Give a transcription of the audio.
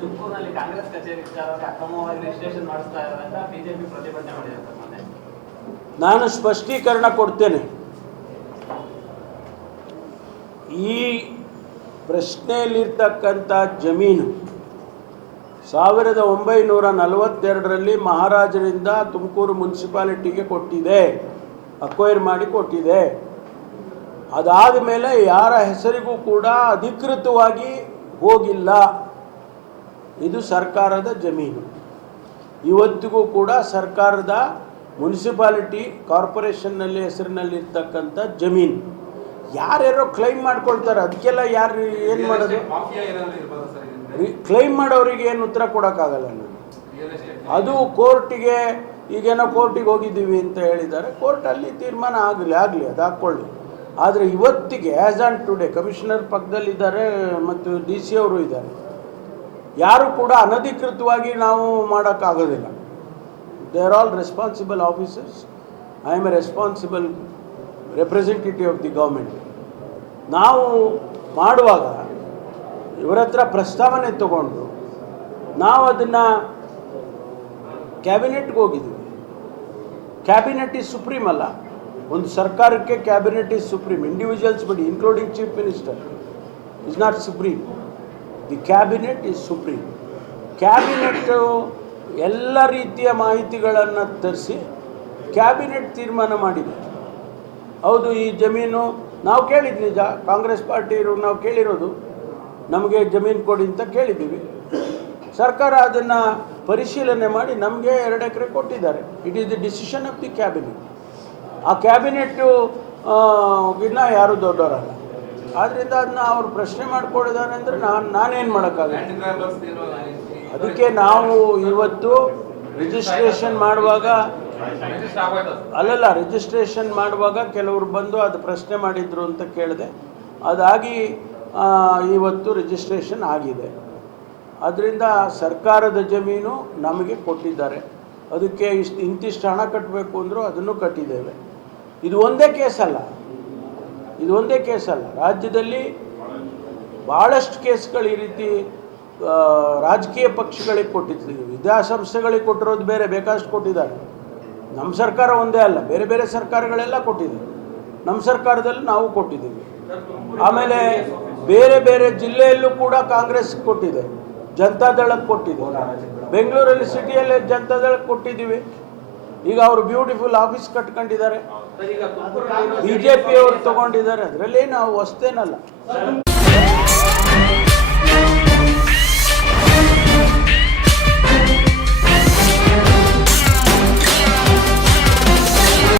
ತುಮಕೂರಿನಲ್ಲಿ ಕಾಂಗ್ರೆಸ್ ಕಚೇರಿ ವಿಚಾರವಾಗಿ ಅಕ್ರಮವಾಗಿ ರಿಜಿಸ್ಟ್ರೇಷನ್ ಮಾಡಿಸ್ತಾ ಇರೋದ್ರಿಂದ ಬಿಜೆಪಿ ಪ್ರತಿಭಟನೆ ಮಾಡಿದೆ. ನಾನು ಸ್ಪಷ್ಟೀಕರಣ ಕೊಡ್ತೇನೆ. ಈ ಪ್ರಶ್ನೆಯಲ್ಲಿರ್ತಕ್ಕಂಥ ಜಮೀನು 1942ರಲ್ಲಿ ಮಹಾರಾಜರಿಂದ ತುಮಕೂರು ಮುನ್ಸಿಪಾಲಿಟಿಗೆ ಕೊಟ್ಟಿದೆ, ಅಕ್ವೈರ್ ಮಾಡಿ ಕೊಟ್ಟಿದೆ. ಅದಾದ ಮೇಲೆ ಯಾರ ಹೆಸರಿಗೂ ಕೂಡ ಅಧಿಕೃತವಾಗಿ ಹೋಗಿಲ್ಲ. ಇದು ಸರ್ಕಾರದ ಜಮೀನು. ಇವತ್ತಿಗೂ ಕೂಡ ಸರ್ಕಾರದ ಮುನ್ಸಿಪಾಲಿಟಿ ಕಾರ್ಪೊರೇಷನ್ನಲ್ಲಿ ಹೆಸರಿನಲ್ಲಿರ್ತಕ್ಕಂಥ ಜಮೀನು. ಯಾರ್ಯಾರೋ ಕ್ಲೈಮ್ ಮಾಡ್ಕೊಳ್ತಾರೆ, ಅದಕ್ಕೆಲ್ಲ ಯಾರು ಏನು ಮಾಡೋದು? ಕ್ಲೈಮ್ ಮಾಡೋರಿಗೆ ಏನು ಉತ್ತರ ಕೊಡೋಕ್ಕಾಗಲ್ಲ. ನಾನು ಅದು ಕೋರ್ಟಿಗೆ, ಈಗೇನೋ ಕೋರ್ಟಿಗೆ ಹೋಗಿದ್ದೀವಿ ಅಂತ ಹೇಳಿದ್ದಾರೆ, ಕೋರ್ಟಲ್ಲಿ ತೀರ್ಮಾನ ಆಗಲಿ ಅದು ಹಾಕ್ಕೊಳ್ಳಿ. ಆದರೆ ಇವತ್ತಿಗೆ ಆ್ಯಸ್ ಆನ್ ಟುಡೇ ಕಮಿಷನರ್ ಪಕ್ಕದಲ್ಲಿದ್ದಾರೆ ಮತ್ತು ಡಿ ಸಿ ಅವರು ಇದ್ದಾರೆ. ಯಾರು ಕೂಡ ಅನಧಿಕೃತವಾಗಿ ನಾವು ಮಾಡೋಕ್ಕಾಗೋದಿಲ್ಲ. They are all responsible officers. I am A responsible representative of the government. ನಾವು ಮಾಡುವಾಗ ಇವರ ಹತ್ರ ಪ್ರಸ್ತಾವನೆ ತಗೊಂಡು ನಾವು ಅದನ್ನು ಕ್ಯಾಬಿನೆಟ್ಗೆ ಹೋಗಿದ್ದೀವಿ. ಕ್ಯಾಬಿನೆಟ್ ಈಸ್ ಸುಪ್ರೀಂ ಅಲ್ಲ. ಒಂದು ಸರ್ಕಾರಕ್ಕೆ ಕ್ಯಾಬಿನೆಟ್ ಈಸ್ ಸುಪ್ರೀಂ. ಇಂಡಿವಿಜುವಲ್ಸ್ ಬಡಿ including chief minister is not supreme. The cabinet is supreme. Cabinet ಎಲ್ಲ ರೀತಿಯ ಮಾಹಿತಿಗಳನ್ನು ತರಿಸಿ ಕ್ಯಾಬಿನೆಟ್ ತೀರ್ಮಾನ ಮಾಡಿದೆ. ಹೌದು, ಈ ಜಮೀನು ನಾವು ಕೇಳಿದ್ದು ನಿಜ. ಕಾಂಗ್ರೆಸ್ ಪಾರ್ಟಿಯವರು ನಾವು ಕೇಳಿರೋದು, ನಮಗೆ ಜಮೀನು ಕೊಡಿ ಅಂತ ಕೇಳಿದ್ದೀವಿ. ಸರ್ಕಾರ ಅದನ್ನು ಪರಿಶೀಲನೆ ಮಾಡಿ ನಮಗೆ 2 ಎಕರೆ ಕೊಟ್ಟಿದ್ದಾರೆ. It is the decision of the cabinet. ಆ ಕ್ಯಾಬಿನೆಟ್ಟು ಇನ್ನ ಯಾರು ದೊಡ್ಡವರಲ್ಲ. ಆದ್ದರಿಂದ ಅದನ್ನ ಅವ್ರು ಪ್ರಶ್ನೆ ಮಾಡ್ಕೊಂಡಿದ್ದಾರೆ ಅಂದರೆ ನಾನೇನು ಮಾಡೋಕ್ಕಾಗಲ್ಲ. ಅದಕ್ಕೆ ನಾವು ಇವತ್ತು ರಿಜಿಸ್ಟ್ರೇಷನ್ ಮಾಡುವಾಗ ರಿಜಿಸ್ಟ್ರೇಷನ್ ಮಾಡುವಾಗ ಕೆಲವರು ಬಂದು ಅದು ಪ್ರಶ್ನೆ ಮಾಡಿದ್ರು ಅಂತ ಕೇಳಿದೆ. ಅದಾಗಿ ಇವತ್ತು ರಿಜಿಸ್ಟ್ರೇಷನ್ ಆಗಿದೆ. ಅದರಿಂದ ಸರ್ಕಾರದ ಜಮೀನು ನಮಗೆ ಕೊಟ್ಟಿದ್ದಾರೆ. ಅದಕ್ಕೆ ಇಂತಿಷ್ಟು ಹಣ ಕಟ್ಟಬೇಕು ಅಂದರೂ ಅದನ್ನು ಕಟ್ಟಿದ್ದೇವೆ. ಇದು ಒಂದೇ ಕೇಸಲ್ಲ. ರಾಜ್ಯದಲ್ಲಿ ಭಾಳಷ್ಟು ಕೇಸ್ಗಳು ಈ ರೀತಿ ರಾಜಕೀಯ ಪಕ್ಷಗಳಿಗೆ ಕೊಟ್ಟಿದ್ದೀವಿ. ವಿದ್ಯಾಸಂಸ್ಥೆಗಳಿಗೆ ಕೊಟ್ಟಿರೋದು ಬೇರೆ, ಬೇಕಾದಷ್ಟು ಕೊಟ್ಟಿದ್ದಾರೆ. ನಮ್ಮ ಸರ್ಕಾರ ಒಂದೇ ಅಲ್ಲ, ಬೇರೆ ಬೇರೆ ಸರ್ಕಾರಗಳೆಲ್ಲ ಕೊಟ್ಟಿದ್ದಾರೆ. ನಮ್ಮ ಸರ್ಕಾರದಲ್ಲಿ ನಾವು ಕೊಟ್ಟಿದ್ದೀವಿ. ಆಮೇಲೆ ಬೇರೆ ಬೇರೆ ಜಿಲ್ಲೆಯಲ್ಲೂ ಕೂಡ ಕಾಂಗ್ರೆಸ್ ಕೊಟ್ಟಿದೆ, ಜನತಾದಳಕ್ಕೆ ಕೊಟ್ಟಿದೆ. ಬೆಂಗಳೂರಲ್ಲಿ ಸಿಟಿಯಲ್ಲಿ ಜನತಾದಳಕ್ಕೆ ಕೊಟ್ಟಿದ್ದೀವಿ. ಈಗ ಅವರು ಬ್ಯೂಟಿಫುಲ್ ಆಫೀಸ್ ಕಟ್ಕೊಂಡಿದ್ದಾರೆ, BJP ಅವರು ತಗೊಂಡಿದ್ದಾರೆ. ಅದರಲ್ಲಿ ನಾವು ಹೊಸ್ತೇನಲ್ಲ.